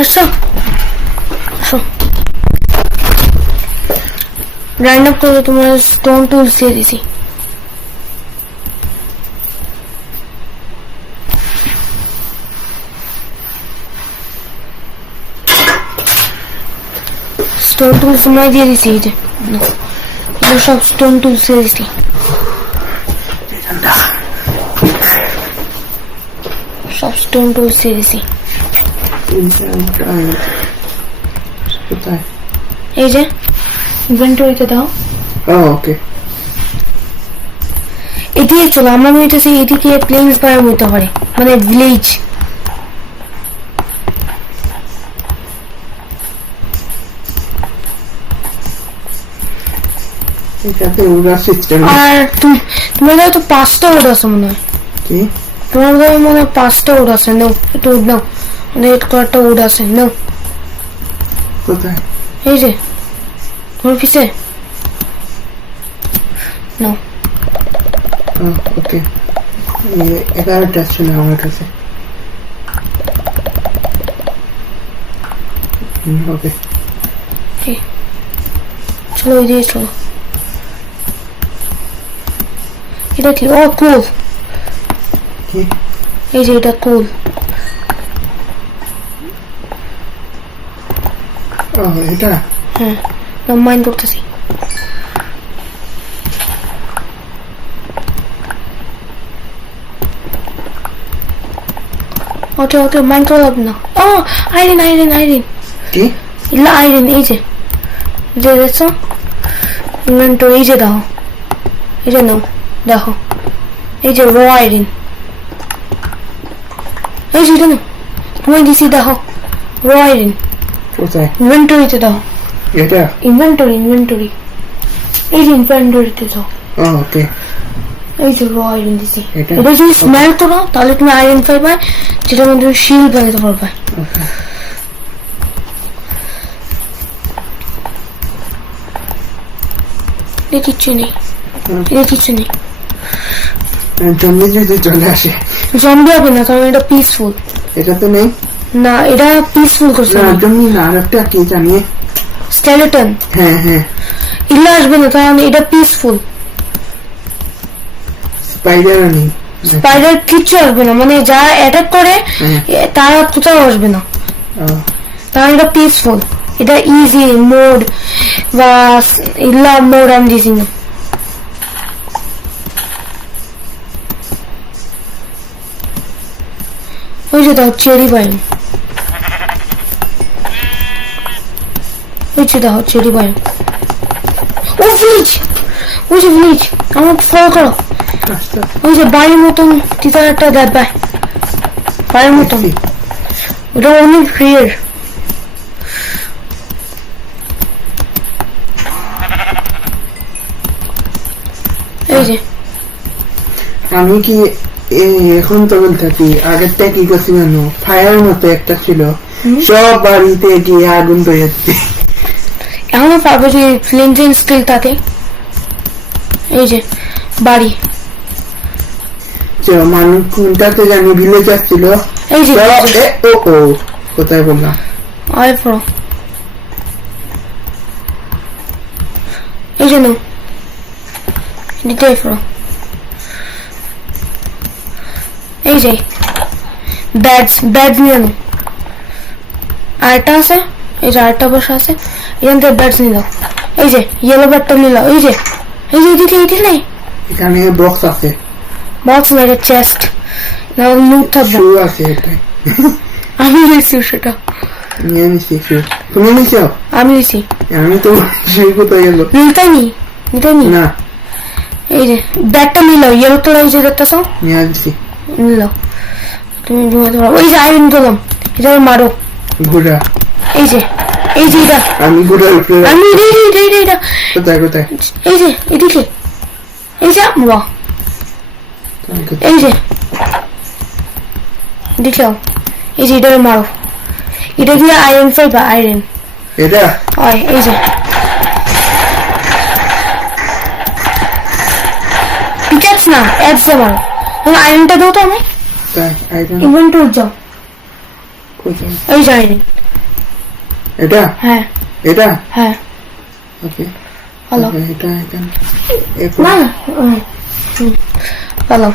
আসো আসো grind up করে তোমার স্টোন টুলস দিয়ে দিছি। স্টোন টুলস তোমরা দিয়ে দিছি, এই যে সব স্টোন টুলস দিয়ে দিছি। সব স্টোন টুলস দিয়ে দিছি। এই যে ইনভেন্টরিতে দাও। ওকে, এদিকে চলো, আমরা হইতেছি এদিকে প্লেন্স বায়ো হইতে পারে, মানে ভিলেজ। আর তোমার তো 5টা উড আছে মনে হয়। তোমার মনে হয় 5টা উড আছে। নাও একটু উড নাও, অনেক কয়েকটা উড আছে। নাও, কোথায়? এই যে তোমার পিছে নাও। ওকে, 11টা ছিল আমার কাছে। ওকে, চলো ওই দিয়ে চলো। এটা কি? ও কুল। এই যে এটা কুল। এটা হ্যাঁ, মাইন্ড করতেছি। ওকে ওকে, মাইন্ড করা যাবে না। ও আইরিন আইরিন আইরিন। কি? ಇಲ್ಲ আইরিন, এই যে দেখছো ইনভেন্টরি, এই যে দাও, এই যে নাও, দেখো এই যে র আইরিন, এই যে না তোমায় দিছি, দেখো র আইরিন। কোথায়? ইনভেন্টরিতে দাও। এটা ইনভেন্টরি ইনভেন্টরি, এই যে ইনভেন্টরিতে দাও। ওকে, এই যে র আইরন দিছি। এটা যদি স্মেল করো তাহলে তুমি আয়রন পাইবা, যেটার মধ্যে শিল্ড বানাতে পারবে। কিচ্ছু নেই, কিচ্ছু নেই। জম্বি যদি চলে আসে? জম্বি হবে না, কারণ এটা পিসফুল। এটা তো নেই না, এটা পিসফুল করছে না। জম্বি না, আর একটা কি জানি, স্কেলেটন। হ্যাঁ হ্যাঁ, ইল্লা আসবে না, কারণ এটা পিসফুল। স্পাইডারও নেই। স্পাইডার কিচ্ছু আসবে না, মানে যা অ্যাটাক করে তারা কোথাও আসবে না, কারণ এটা পিসফুল। এটা ইজি মোড বা ইল্লা মোড আমি দিছি না। ওই যে দেখো চেরি বায়ো, ওই যে দেখো চেরি বায়ো। ও ভিলেজ, ওই যে ভিলেজ, আমার ফলো করো। ওই যে বাড়ির মতন তিতার একটা দেখায়, বাড়ির মতন, ওটা অনেক রেয়ার। এই যে আমি কি এখন তখন থাকি, আগেরটা কি করছি জানো, ফায়ার মতো একটা ছিল, সব বাড়িতে গিয়ে আগুন ধরেছে। এখনো পারবো যে ফ্লেঞ্জিং স্কিল থাকে। এই যে বাড়ি, মানুষ কোনটাতে জানি ভিলেজ আসছিল। এই যে ও কোথায় বললাম, আয় প্রো, এই যে নো নিতে প্রো। এই যে ব্যাডস নিয়ে নো, আরেকটা আছে, এই যে আরেকটা বসা আছে, এখান থেকে ব্যাডস নিয়ে যাও। এই যে ইয়েলো ব্যাডটা নিয়ে যাও। এই যে এদিকে নেই, এখানে বক্স আছে, বক্স না, এটা চেস্ট না, লুট থাকবে। আছে এটা, আমি নিয়েছি সেটা, নিয়ে নিছি। তুমি নিছো? আমি নিয়েছি। আমি তো কোথায় গেল, নিতে নি না। এই যে ব্যাগটা নিলাও, ইয়েলো কালার, এই যে দেখতেছ, নিয়ে আসছি। নিলাও, তুমি ঘুমাতে পারো। ওই যে আইরন করলাম, এটা মারো। ঘোড়া, এই যে এটা আমি ঘোড়ার উপরে, আমি এটা কোথায় কোথায়, এই যে এদিকে, এই যে বাহ, এই যে দেখাও, এই যে এটা মারো। এটা দিয়ে আয়রন পাইবা, আয়রন। এটা এই যে পিকাক্স না, এক্স দিয়ে মারো। তুমি আয়রনটা দাও তো, আমি ইভেন্টর যাও। এই যে আয়রন, এটা হ্যাঁ এটা হ্যাঁ ওকে ভালো এটা এখানে না না ভালো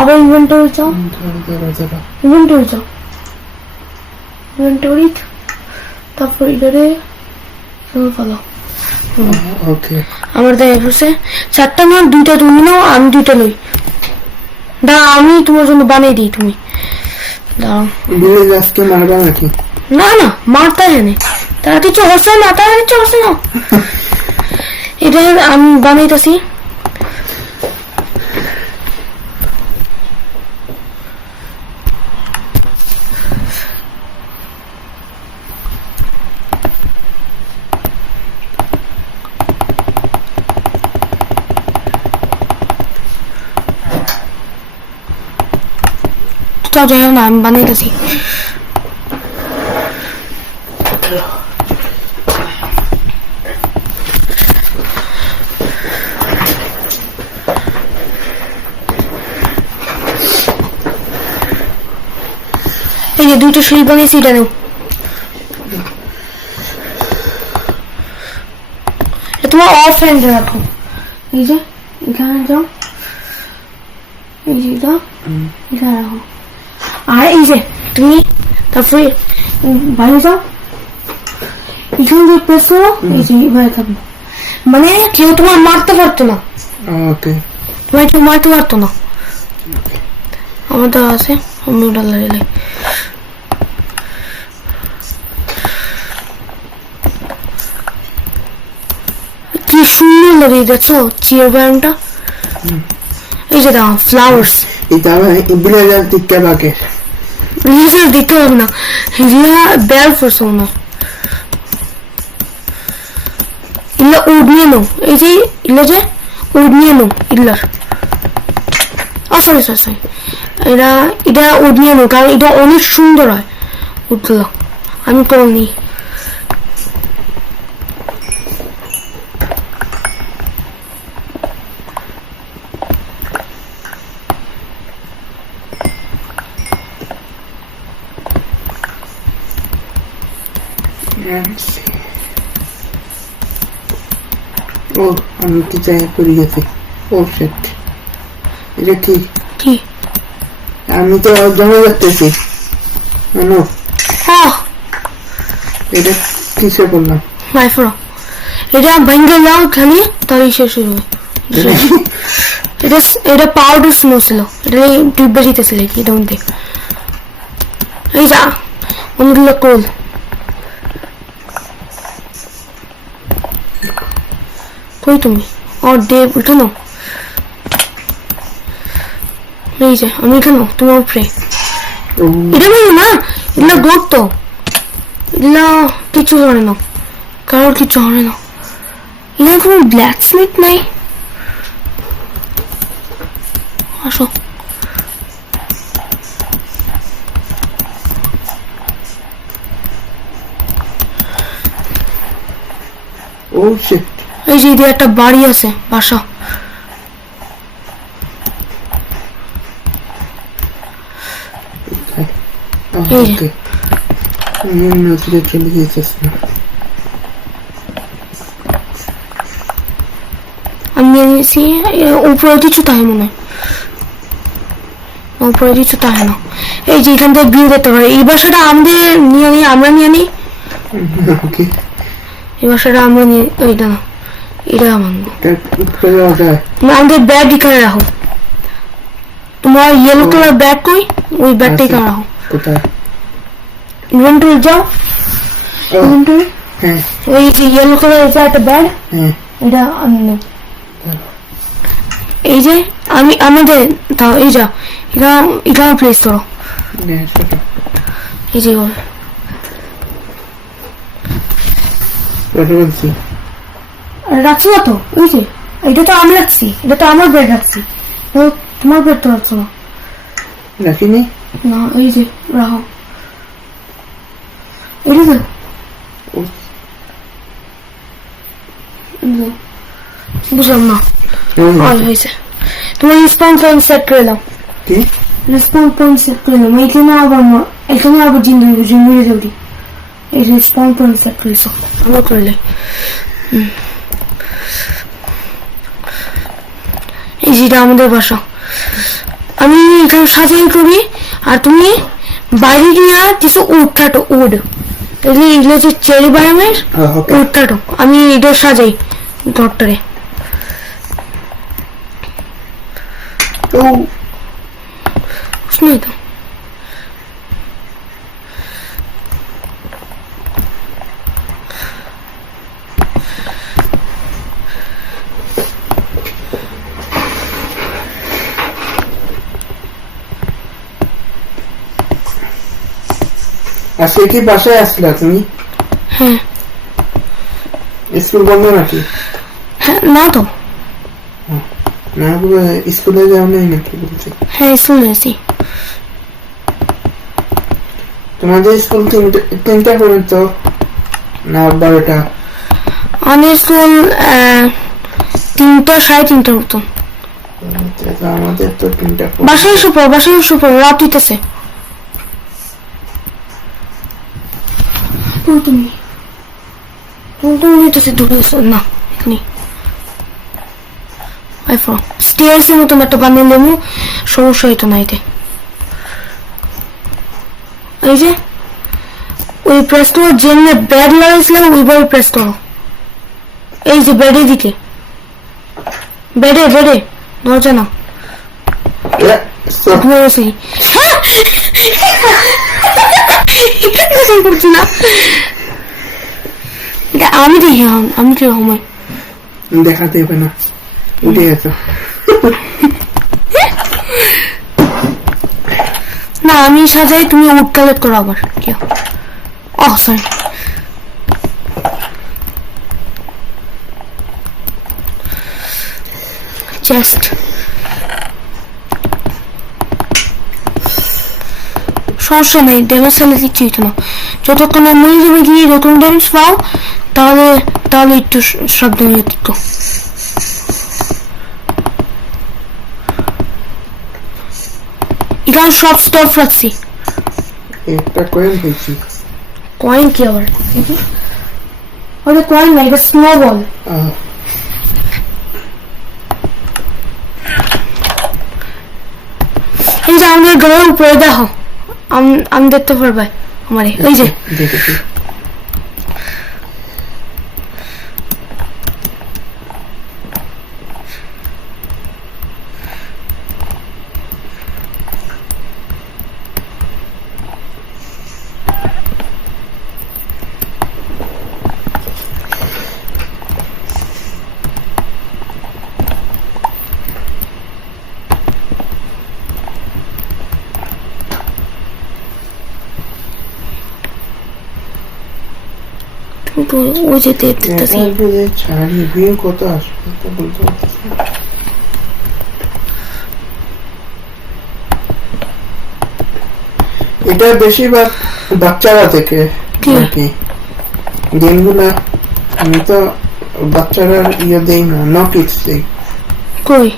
আবার ইনভেন্টরি যাও ইনভেন্টরি যাও ইনভেন্টরি তারপর এটারে ভালো ওকে আমার দেখা পড়ছে 4টা না 2টা তুমি নাও আমি 2টা লই দাঁড়া আমি তোমার জন্য বানিয়ে দিই তুমি দাঁড়াও ভিলেজ আজকে মারবা নাকি না না মারতে জানে তারা কিছু হচ্ছে না তারা কিছু হচ্ছে না এটা আমি বানাইতেছি যাও যাই না আমি বানাইতেছি এই যে 2টা সিঁড়ি বানিয়েছি এটা নেও তোমার অফ হ্যান্ডে রাখো এই যে এখানে যাও এই যে যাও এখানে রাখো আর এই যে তুমি তারপরে বাইরে যাও এখানে যে প্রেস করো এই যে বাইরে থাকবো মানে কেউ তোমার মারতে পারতো না ওকে তোমার কেউ মারতে পারতো না আমাদের আছে আমি ওটা লাগলে কি সুন্দর লাগে দেখছো চিয়ার ব্যায়ামটা এই যে দাও ফ্লাওয়ার্স এটা ভিলেজ টিকা বাকে রিজা দিতে হবে না রিয়া বেল ফোরসো না ইল্লা উড নিয়ে নো এই যে ইল্লা যে উড নিয়ে নো ইল্লার সরি সরি সরি এটা উড নিয়ে নো কারণ এটা অনেক সুন্দর হয় উডগুলো আমি করে নিই ও আমি কি চাই পড়ে গেছে ও শিট এটা কি কি আমি তো জমে যাচ্তেছি জানো এটা কিসে করলাম মাইফ্রো এটা ভেঙে যাও খালি তাহলেই শেষ হয়ে যাবে এটা পাউডার স্নো ছিল এটা টিউবে জিতেছিল এটা মধ্যে এই যা অনেকগুলো কোল কই তুমি ও দেব উঠানো এই যে আমি এখানে তোমার উপরে এটা বলি না এগুলো গর্ত এগুলো কিছু করে না কারোর কিছু হবে না এখানে কোনো ব্ল্যাক স্মিথ নাই আসো ও শিট এই যে এদিকে একটা বাড়ি আছে বাসা ওকে আমি নজরে চলে যেতেছি আমি নিয়েছি উপরে কিছু তাই মনে হয় উপরে কিছু তাই না এই যে এখান থেকে ভিউ দেখতে পারে এই বাসাটা আমাদের নিয়ে নিই আমরা নিয়ে নিই ওকে এই বাসাটা আমরা নিয়ে এইটা না এটা আমার আমাদের ব্যাগ এখানে রাখো তোমার ইয়েলো কালার ব্যাগ কই ওই ব্যাগটা এখানে রাখো কোথায় ইনভেন্টরি যাও ইনভেন্টরি হ্যাঁ ওই যে ইয়েলো কালার এটা একটা ব্যাগ হ্যাঁ এটা আমি নেব এই যে আমি আমাদের দাও এই যা এখানে প্লেস করো এই যে রাখছো না তো ওই যে এটা তো আমি রাখছি এটা তো আমার বেড রাখছি তোমার বেড তো রাখছো না রাখিনি না এই যে রাখো এটা তো বুঝলাম না হয়েছে তোমার রেসপন্স পয়েন্ট সেট করে দাও কি রেসপন্স পয়েন্ট সেট করে দাও এখানে আবার জিন্দগি দৌড়ি এই যে স্পন পয়েন্ট সেট করেছো আমরা করলে এই যেটা আমাদের বাসা আমি এখানে সাজাই করি আর তুমি বাইরে গিয়ে কিছু উড কাটো উড তাহলে এগুলো হচ্ছে চেরি বায়ামের উড কাটো আমি এটা সাজাই ঘরটারে শুনে তো আজকে কি বাসায় আসলা তুমি? হ্যাঁ স্কুল বন্ধ নাকি? হ্যাঁ না তো না স্কুলে যাও নাই নাকি বলছি? হ্যাঁ শুনেছি তোমাদের স্কুল তিনটা পর্যন্ত না 12টা? আমাদের স্কুল 3টা 3:30 মতো আমাদের তো 3টা বাসায় এসে পড়ো রাত হইতেছে তুমি হইতেছে দূরে না এখানে স্টেয়ার্সের মতন একটা বানিয়ে নেবো সমস্যা হইতো না এতে এই যে ওই প্রেস করো যেমনি ব্যাড লাগাইছিলাম ওইভাবে প্রেস করো এই যে বেডের দিকে বেডে দরজা না ঘুরেছি করছি না আমি দেখি আমি কি সময় দেখাতে হবে না উঠে গেছো না আমি সাজাই তুমি উড কালেক্ট করো আবার কেউ সরি চেস্ট সমস্যা নেই ড্যামেজ হলে কিচ্ছু হইতো না যতক্ষণ মরে যাবে গিয়ে নতুন ড্যামেজ পাও তাহলে একটু শব্দ হয়ে দিত এখানে সব স্টপ রাখছি একটা কয়েন পেয়েছি কয়েন কি আবার ওটা কয়েন না এটা স্নোবল এই যে আমাদের ঘরের উপরে দেখো আমি দেখতে পারবে আমার এই যে ওই যে দেখতেছি ছাড়ি ভিউ কত আসবে তা বলতে পারতেছি এটা বেশিরভাগ বাচ্চারা থেকে নাকি গেমগুলা আমি তো বাচ্চারা দেই না নকিডস দেই কই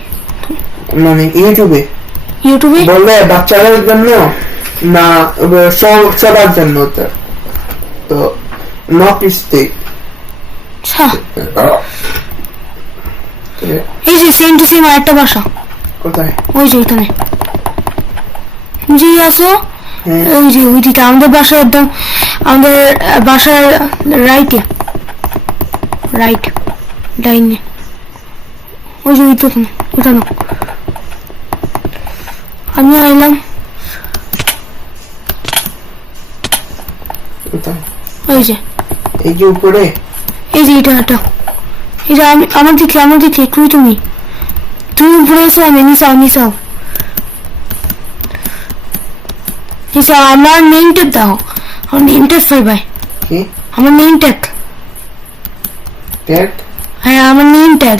মানে ইউটিউবে বললে বাচ্চাদের জন্য না সবার জন্য তো নকিডস দেই এই যে সেম টু সেম আরেকটা বাসা কোথায় ওই যে এখানে জি আসো ওই যে ওইদিকে আমাদের বাসা একদম আমাদের বাসার রাইট ডাইনে ওই যে ওইখানে আমি আইলাম ওই যে এই যে উপরে এই যে এটা এই যে আমার দিকে তুমি উপরে এসো আমি নিসাও আমার নেম ট্যাগ দাও আমার নেম ট্যাগ পাইবাই আমার নেম ট্যাগ হ্যাঁ আমার নেম ট্যাগ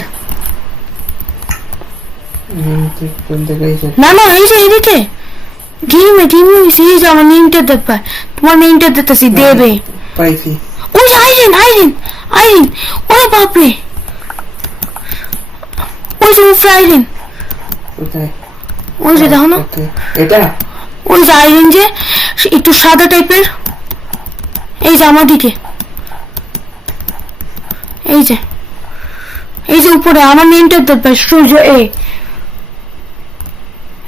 না এই যে এদিকে গেমে এই যে আমার নেম ট্যাগ দেখবা তোমার নেম ট্যাগ দেখতেছি দেবে পাইছি ওই যে আইরিন ওরে বাপরে ওই যে উপরে আইরিন কোথায় ওই যে দেখো না এটা ওই যে আইরিন যে একটু সাদা টাইপের এই যে আমার দিকে, এই যে উপরে আমার নেমটা দরকার, সূর্য এ,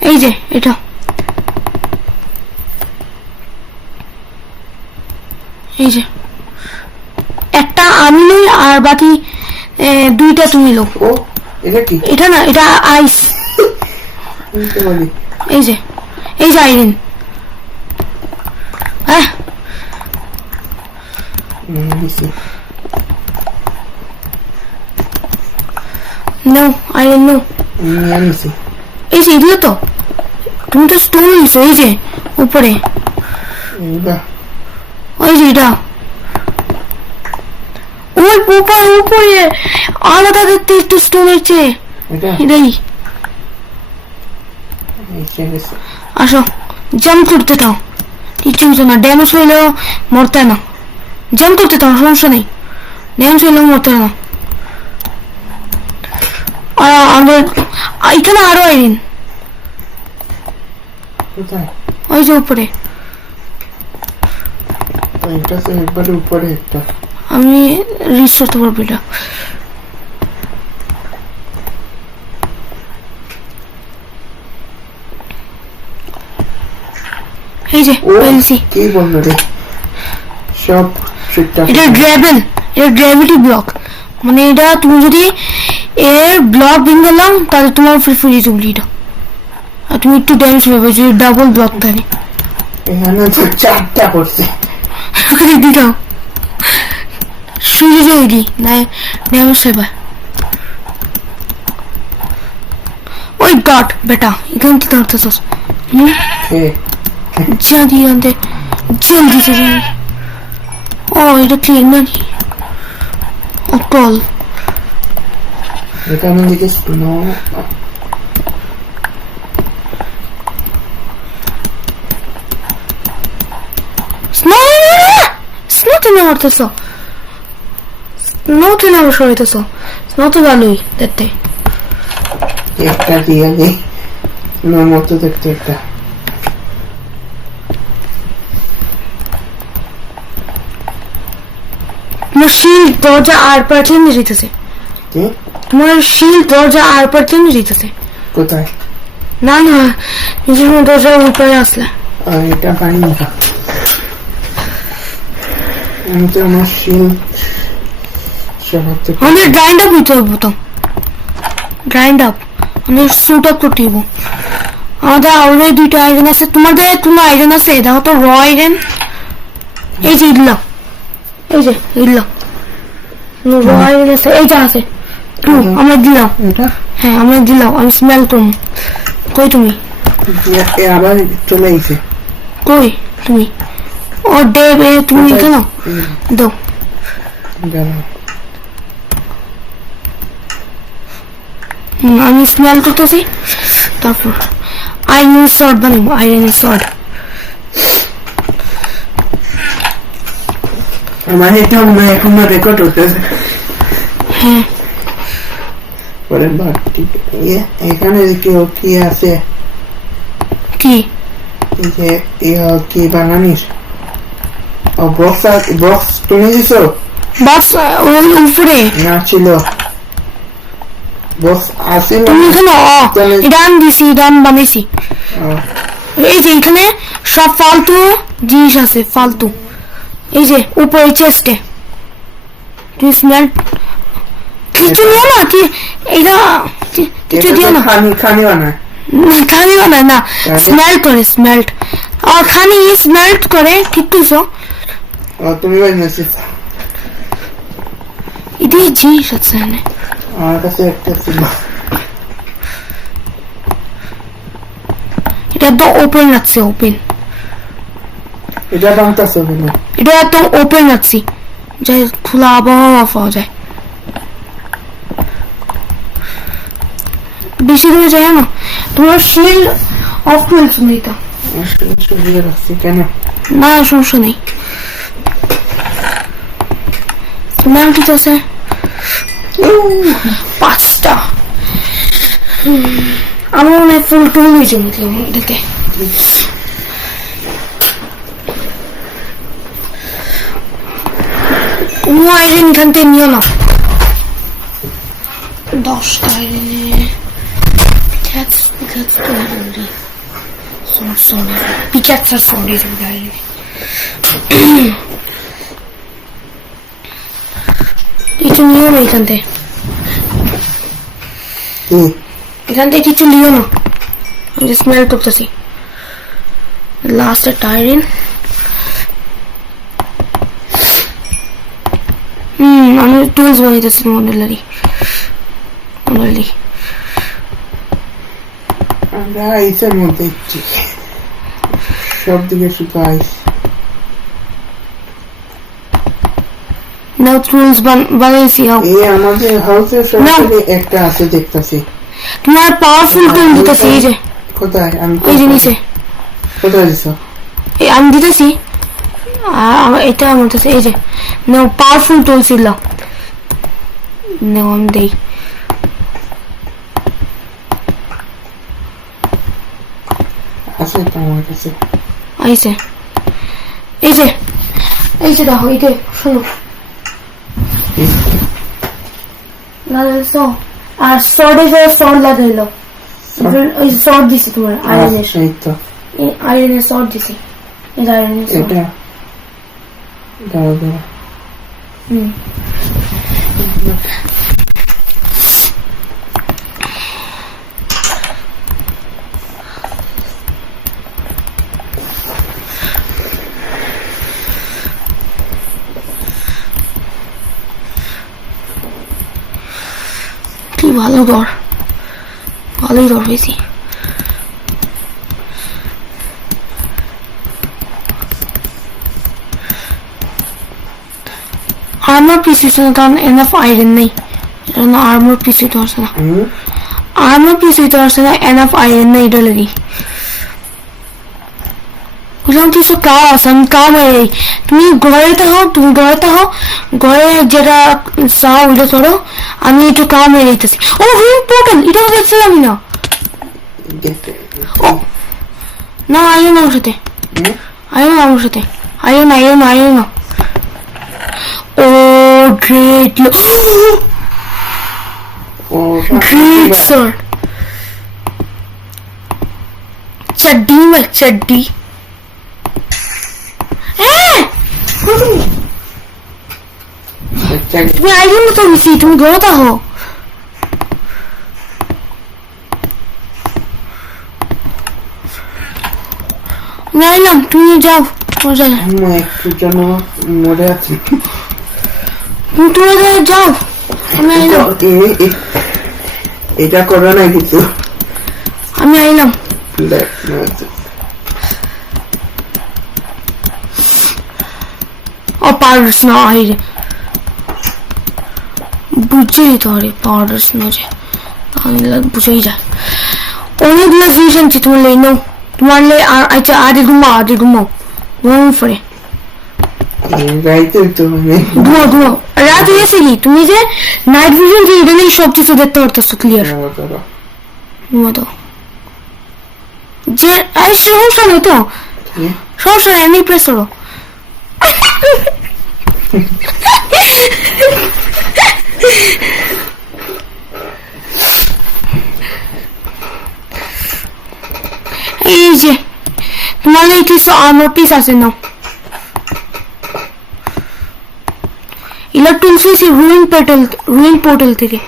এই যে এটা, এই যে একটা আমি লই আর বাকি দুইটা তুমি লো। ও এটা কি? এটা না, এটা আইস। এই যে আইরিন, হ্যাঁ নো আইরিন নো। এই যে এগুলো তো তুমি তো স্টোন নিছো, এই যে উপরে, ওই যে এটা ওই উপরে আলাদা দেখতে একটু স্টোনের চেয়ে, এটাই। আসো জাম্প করতে দাও, কিচ্ছু হতো না, ড্যামেজ হইলেও মরতে না, জাম্প করতে দাও, সমস্যা নেই, ড্যামেজ হইলেও মরতে না। আর আমাদের এখানে আরো আইরিন, ওই যে উপরে, উপরে একটা, আমি রিচ করতে পারবো এটা। এই যে পেয়েছি, কি বলবো রে সব। এটা গ্র্যাভেল, এটা গ্র্যাভিটি ব্লক, মানে এটা তুমি যদি এর ব্লক ভেঙে নাও তাহলে তোমার ফ্রি চুবলি এটা, আর তুমি একটু ড্যামেজ পাবে যদি ডাবল ব্লক থাকে। এখানে তো 4টা পড়ছে, দিলাম শুয়ে যাই না, ড্যামেজ পাবে। ওই গড বেটা, এখানে কি করতেছস? যা দিয়ে আনতে জলদি চলে। ও এটা ক্লিন নাকি? অকল এটা আমি দেখে স্নো, স্নো তুমি মারতেছ, স্নো তুমি আমার সরাইতেছ, স্নো তো ভালোই দেখতে। একটা দিয়ে নেই স্নোর মতো দেখতে একটা। তোমার শিল্ড দরজা আর পার চেঞ্জ হইতেছে, তোমার শিল্ড দরজা আর পার চেঞ্জ হইতেছে। কোথায়? না না, নিজের দরজা উপরে আসলে এটা পারি না আমি তো, আমার শিল্ড আমাদের গ্রাইন্ড আপ হইতে হবে, তো গ্রাইন্ড আপ আমাদের স্যুট আপ করতে হবে। আমাদের অলরেডি 2টা আইরন আছে, তোমাদের কোনো আইরন আছে? দেখো তো র আইরন, এই যে ইল্লা, এই যে ইল্লা র আইরন আছে, এই যে আছে 2, আমরা দিলাম। হ্যাঁ আমরা দিলাম, আমি স্মেল করবো। কই তুমি? আবার চলে এসে কই তুমি? ও দেব, তুমি কেন দাও? আমি স্মেল করতেছি, তারপর আইরনের শর্ট বানাবো, আইরনের শর্ট। আমার এটা এখন রেকর্ড হতেছে। হ্যাঁ পরে এখানে কি আছে? কি যে কি বানানিস? বক্স কিনে দিছো? বক্স ওই উপরে না ছিল, বক্স আছে তুমি এখানে ডান দিছি, ডান বানাইছি। এই যে এখানে সব ফালতু জিনিস আছে, ফালতু। এই যে উপরে চেস্টে তুমি স্মেল কিছু নিও না, কি এটা কিছু দিও না, খানি বানায়, খানি বানায় না, স্মেল্ট করে, স্মেল্ট আর খানি স্মেল্ট করে, ঠিক তো? তুমি বানিয়েছিস? এটি জিনিস আছে এখানে আমার কাছে একটা ছিল, এটা একদম ওপেন রাখছে, ওপেন, এটা বানতেছে, এটা একদম ওপেন রাখছি, যাই খোলা আবহাওয়া পাওয়া যায়। বেশি দূরে যায় না, তোমার শিল্ড অফ করে শুনে দিতা। কেন? না সমস্যা নেই, স্মেল ঠিক আছে। 5টা আমার মনে হয় ফুল টুল হয়েছে এটাতে। আইরেন এখান থেকে নিও না 10টা আইরেনে pickaxe তো জরুরি pickaxe আর sword এর জরুরি কিছু নিও না এখান থেকে কিছু নিও না আমি স্মেল করতেছি লাস্ট টাইরিন আমি টুলস বানাইতেছি মডেলারি আমরা আইসের মধ্যে একটি সব দিকে শুধু আইস নাও টুলস বানাইছি এই আমাদের হাউসের সবথেকে একটা আছে দেখতেছি তোমার পাওয়ারফুল টুল দিতেছি এই যে কোথায় আমি এই যে নিচে কোথায় দিছো এই আমি দিতেছি এটা আমার কাছে এই যে নাও পাওয়ারফুল টুল ছিল নাও আমি দেই আছে তো আমার কাছে আইছে এই যে দেখো এই যে শোনো লাগাইছো আর sword লাগাইলো ওই sword দিছি তোমার আয়রনের এই তো আয়রনের sword দিছি এই আয়রনের sword এটা দাও কি ভালোই দর হয়েছি armor piece তো enough iron নেই এটা armor piece তো আছে না armor piece তো আছে না enough iron নেই এটা লাগি বুঝলাম কিছু কাজ আমি তুমি ঘরে হও ঘরে যেটা চাও ওইটা করো আমি একটু কাম হয়ে যাইতেছি ও পোর্টাল এটা দেখছিলাম না না আইও না আমার সাথে আইও না ও গ্রেট স্যার चड्डी তুমি আইলে না তো মিসি তুমি ঘরটা হো নাইলাম তুমি যাও একটু জন্য মরে আছি তুমি যাও আমি আইলাম এটা করো না কিছু আমি আইলাম ও পাউডার্স না আইরে বুঝেই তো আরে পাউডার্স না যে আমি বুঝেই যায় অনেকগুলো জিনিস আনছি তোমার লেই নাও তোমার লে আচ্ছা আরে ঘুমাও ফরে ঘুমাও রাত হয়েছে কি তুমি যে নাইট ভিশন যে এটা নেই সব কিছু দেখতে পারতেছো ক্লিয়ার ঘুমা দাও যে সমস্যা নেই তো সমস্যা নেই আমি প্রেস করো এই যে তোমার কিছু আর্মার পিস আছে না ইলেকট্রনিক্স রুইন পোর্টাল থেকে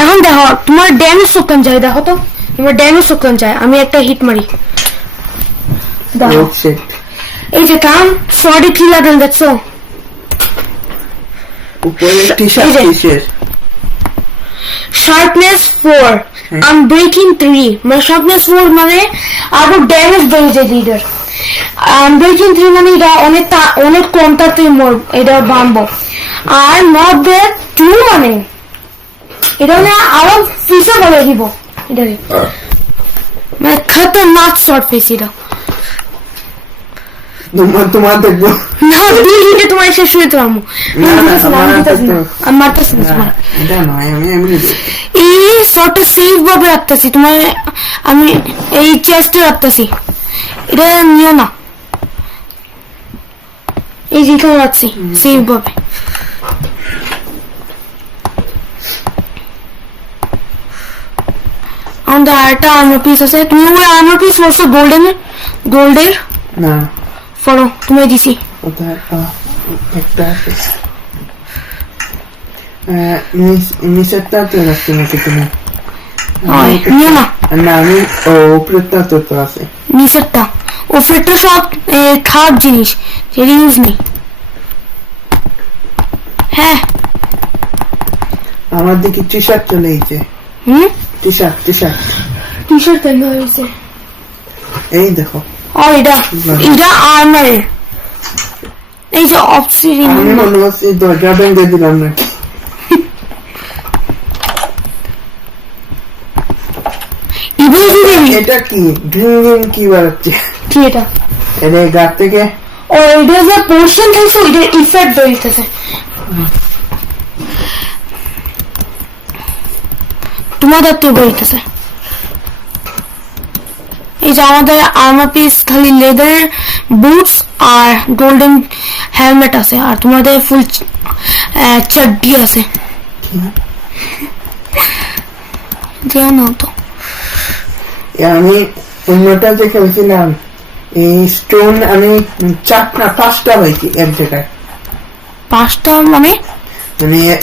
এখন দেখো তোমার ড্যামেজ শোকান যায় দেখো তো তোমার ড্যামেজ শোকান যায় আমি একটা হিট মারি দেখো এই যে কাম 43 লেভেল দেখছো শার্পনেস 4 আনব্রেকিং 3 মানে শার্পনেস 4 মানে আরো ড্যামেজ বেড়ে যায় লিডার আনব্রেকিং 3 মানে এটা অনেক কম তাড়াতাড়ি এটা বানবো আর নট ব্যাড 2 মানে এটা মানে আরো ফিসা বলে দিব এটা মানে খতরনাক শর্ট ফেস এটা তোমার দেখবো না দিলে তোমার শেষ হয়ে তো আমি মারতেছি না তোমার এই শর্টটা সেফ ভাবে রাখতেছি তোমার আমি এই চেস্টে রাখতেছি এটা নিও না এই যে এখানে রাখছি সেভ ভাবে। আমাদের আরেকটা আর্মার পিস আছে। তুমি ওই আর্মার পিস পড়ছো গোল্ডের না ফলো তুমি দিছি। কোথায় একটা আছে নিচেরটা তো রাখতে নাকি তুমি? নিও না, না আমি উপরেরটা তো আছে। নিচেরটা উপরেরটা সব খারাপ জিনিস, যেটা ইউজ নেই। হ্যাঁ আমার দিকে টি শার্ট চলে এসেছে। টি শার্ট কেন হয়েছে? এই দেখো। এটা আর্মার। এই যে অবসিডিয়ান। আমি মনে হচ্ছে দরজা ভেঙে দিলাম নাকি। এটা কি গ্রিন কি বাড়ছে? কি এটা? এটা গাছ থেকে ও এটা যে পোর্শন থাকছে এটা ইফেক্ট বেরিতেছে। তোমাদের তো বেরিতেছে। এই যে আমাদের আর্মার পিস খালি লেদার বুটস আর গোল্ডেন হেলমেট আছে, আর তোমাদের ফুল চাড্ডি আছে। জানো তো আমি অন্যটা যে খেলছিলাম এই স্টোন আমি 4-5টা হয়েছি এক জায়গায়। 5টা মানে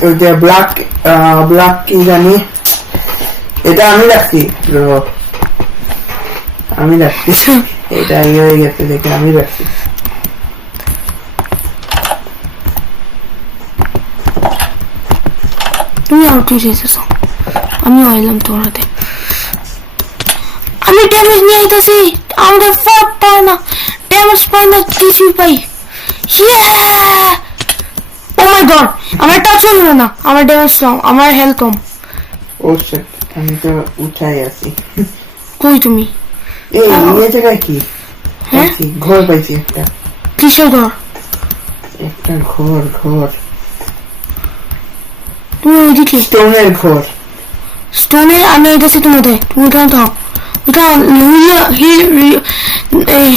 ওই যে ব্ল্যাক কি জানি, এটা আমি রাখছি এটা ইয়ে হয়ে গেছে দেখে আমি রাখছি। তুমি আউট হয়ে যেতেছো, আমি আইলাম তোমার হাতে। আমি ড্যামেজ নিয়ে আইতাছি, আমাদের ফাট পায় না, ড্যামেজ পায় না, কিছু পাই। ও মাই গড, আমার টাচ হলো না, আমার ড্যামেজ কম, আমার হেলথ কম। ও শিট, আমি তো উঠাই আছি। কই তুমি? এই জায়গায় কি? হ্যাঁ ঘর পাইছি একটা। কিসের ঘর? একটা ঘর তুমি ওইদিকে স্টোনের ঘর। স্টোনের আমি আইতাছি তোমাদের, তুমি কেন থাও? ওটা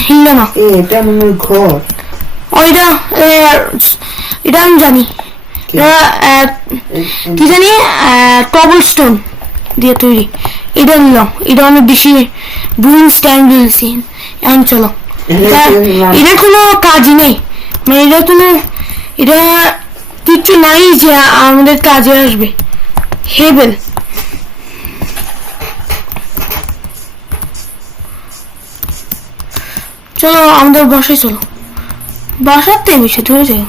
হিললো না। এটা মনে ঘর। ওইটা এটা আমি জানি, কি জানি কবল স্টোন দিয়ে তৈরি। এটা নিলাম, এটা অনেক বেশি ব্রুইং স্ট্যান্ড দিয়েছি। এখন চলো, এটা কোনো কাজই নেই, মানে এটা কিছু নাই যে আমাদের কাজে আসবে। হেবেল চলো আমাদের বাসায় চলো, বাসাতে বেশি ধরে যাই।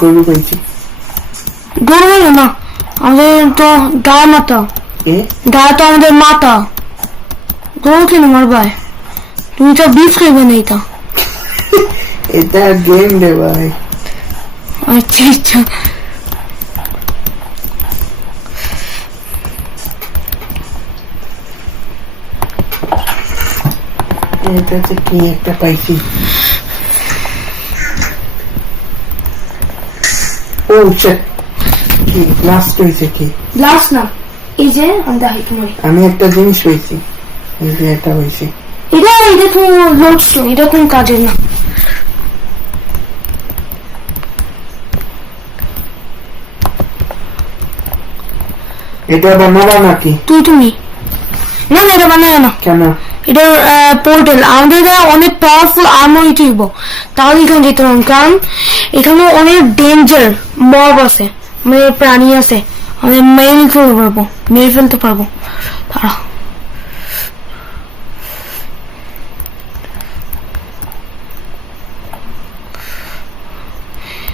গরু পাইছি। গরু হলো না, আমাদের তো গায়ে মাথা, গায়ে তো আমাদের মাথা। গরু কেন মারবাই? তুমি তো বিফ খাইবে না। এটা গেম রে ভাই। আচ্ছা এটাতে কি একটা পাইছি। ও শিট, কি লাস্ট হইছে? কি লাস্ট না, এই যে আমি একটা জিনিস পাইছি, এই যে এটা হইছে। এটা তো লোডস্টোন, এটা কোন কাজের না। এটা বানাবা নাকি? তুমি না এটা বানায় না। কেন? এটা পোর্টাল, আমাদের অনেক পাওয়ারফুল আর্মার হইব, তাহলে এখানে যেতে পারবো। কারণ এখানে অনেক ডেঞ্জার মব আছে, মানে প্রাণী আছে, আমাদের মেরে ফেলতে পারবো। তারা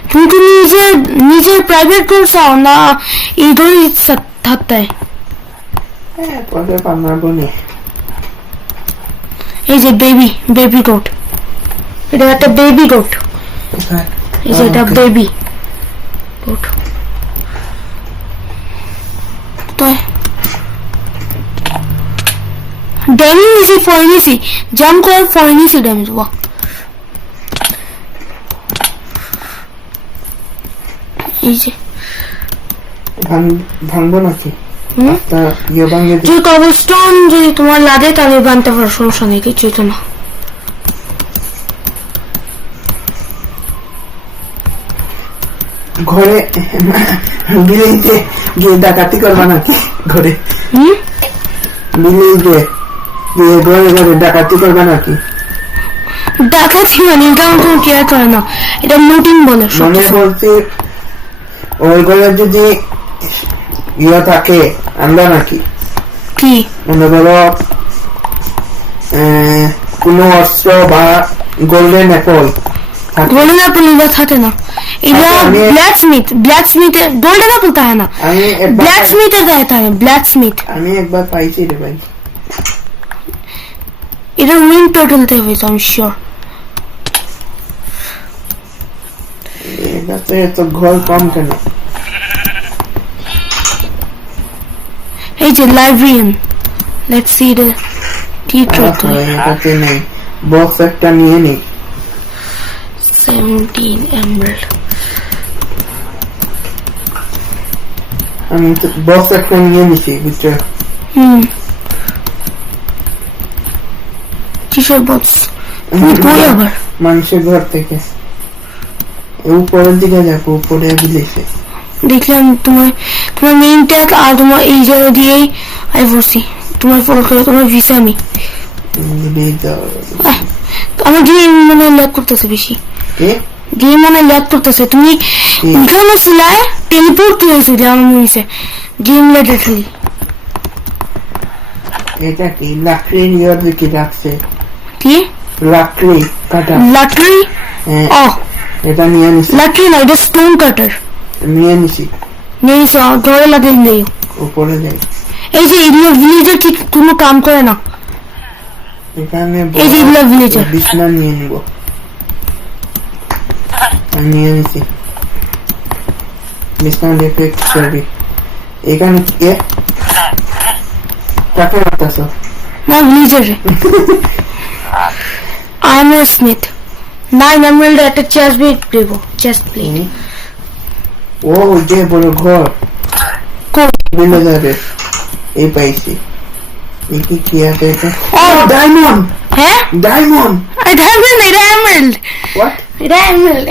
তুমি কি নিজের প্রাইভেট করছ না এইগুলোই থাকতে? পরে বানাবো নে। এই যে বেবি গোট, এটা একটা বেবি গোট। এই যে এটা বেবি গোট। ড্যামেজ ফরেনিসি জাম্প করে ফরেনিসি ড্যামেজ। বাহ, এই যে ভাঙবো নাকি? যদি কবলস্টোন যদি তোমার লাগে তাহলে বানতে পারো, সমস্যা নেই, কিছুই তো না। ঘরে বিলিতে গিয়ে ডাকাতি করবা নাকি ঘরে বিলিতে গিয়ে ঘরে ঘরে ডাকাতি করবা নাকি ডাকাতি মানে এটা আমার কেয়ার করে না, এটা লুটিং বলে সব মনে কিছু। বলছি ওই ঘরে যদি ইয়ে থাকে আনবা নাকি কি মনে করো কোন অস্ত্র বা গোল্ডেন অ্যাপল গোল্ডেন অ্যাপল এটা থাকে না, এটা আচ্ছা, ব্ল্যাক স্মিথে গোল্ডেন অ্যাপল থাকে না, আমি একবার ব্ল্যাক স্মিথে থাকে ব্ল্যাক স্মিথ। আমি একবার পাইছি রে ভাই এটা উইন টোটাল থেকে হয়েছে আমি শিওর। এটাতে এত ঘর কম কেন এই যে librarian, let's see the teacher এটাতে নেই বক্স একটা নিয়ে নেই 17 emerald। আমি তো বক্স একটা নিয়ে নিছি বুঝছো কিসের বক্স? বই আবার মানুষের ঘর থেকে উপরের দিকে যাবো উপরে বিলেছে দেখলাম তোমার মেইন ট্যাগ আর তোমার এই জায়গা দিয়েই আমি পড়ছি তোমার ফলো করে তোমার ভিসা আমি আমার গেম মনে ল্যাগ করতেছে বেশি, গেম মনে ল্যাগ করতেছে। তুমি ওইখানে ছিলায় টেলিপোর্ট হয়েছিল আমার মনে হয়েছে গেম ল্যাগে খেলি। এটা কি লাকড়ি নিয়ে কি রাখছে কি লাকড়ি কাটা লাকড়ি? হ্যাঁ ও এটা নিয়ে নিছি লাকড়ি না, এটা স্টোন কাটার নিয়ে নিছি নিয়ে ধরে লাগে নেই। উপরে যাই এই যে এগুলো ভিলেজের ঠিক কোনো কাম করে না, এখানে এই যে এগুলো ভিলেজের। বিছনা নিয়ে নিব আমি নিয়ে নিছি বিছনা দেখে করবি এখানে কি কাকে রাখতেছ না ভিলেজের আর্মার স্মিথ 9 emerald একটা চেস্ট প্লেট দেব, চেস্ট প্লেট। ও যে বড় ঘর কোন মিলে যাবে এই পাইছি এই কি আছে এটা ও ডায়মন্ড হ্যাঁ ডায়মন্ড ডায়মন্ড, এটা এমারেল্ড, হোয়াট এটা এমারেল্ড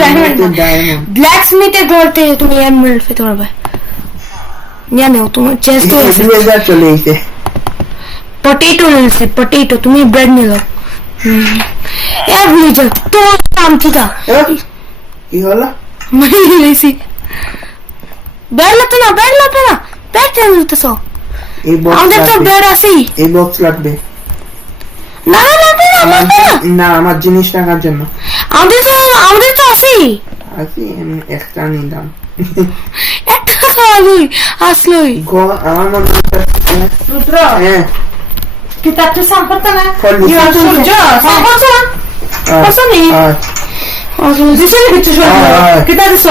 ডায়মন্ড। ডায়মন্ড ব্ল্যাক স্মিথের ঘর থেকে তুমি এমারেল্ড পেতে পারবে। জানো তোমার চেস্ট আছে ভিলেজার চলে এসে পটেটো নিয়েছে, পটেটো তুমি ব্রেড নিলো ভিলেজার তো নাম ঠিক আছে কি হলো মানে নিয়েছি ব্রেড লাগতো না, ব্রেড লাগতো না, ব্রেড কেন নিতেছ? এই বক্স আমাদের তো ব্রেড আছেই। এই বক্স লাগবে না না লাগবে না, লাগবে না, না আমার জিনিস রাখার জন্য আমাদের তো আছেই। আছি আমি এক্সট্রা নিলাম একটা আসলোই আসলোই আমার মনে হচ্ছে রুদ্র হ্যাঁ কিতাবটা সম্পর্ক না ফলি সূর্য সম্পর্ক পছন্দ দিছে না কিছু সূর্য কিতাব দিছ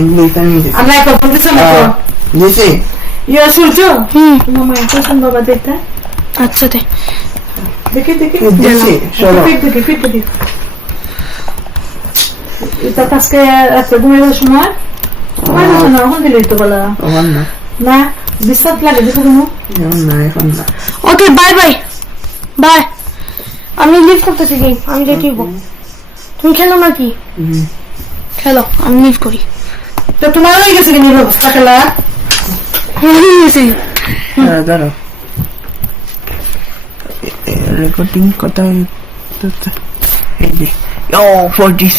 ইংলিশ নিয়েছি আমরা এক ফোন দিছ না তো দিছি ইয়া সূর্য মামা পছন্দ বাবা দেখতে আচ্ছা দে দেখি দিছি চলো দেখি এটা আজকে রাতে ঘুমানোর সময় না এখন দিলে তো বলা আমার না না বিশ্বাস লাগে দেখো কোনো এখন না এখন না ওকে বাই বাই বাই। আমি লিভ করতেছি গেম, আমি রেডি হবো। তুমি খেলো নাকি? খেলো, আমি লিভ করি। তো তোমার হয়ে গেছে কি ব্যবস্থা খেলা দাঁড়াও রেকর্ডিং কথা এই যে ও ফর দিস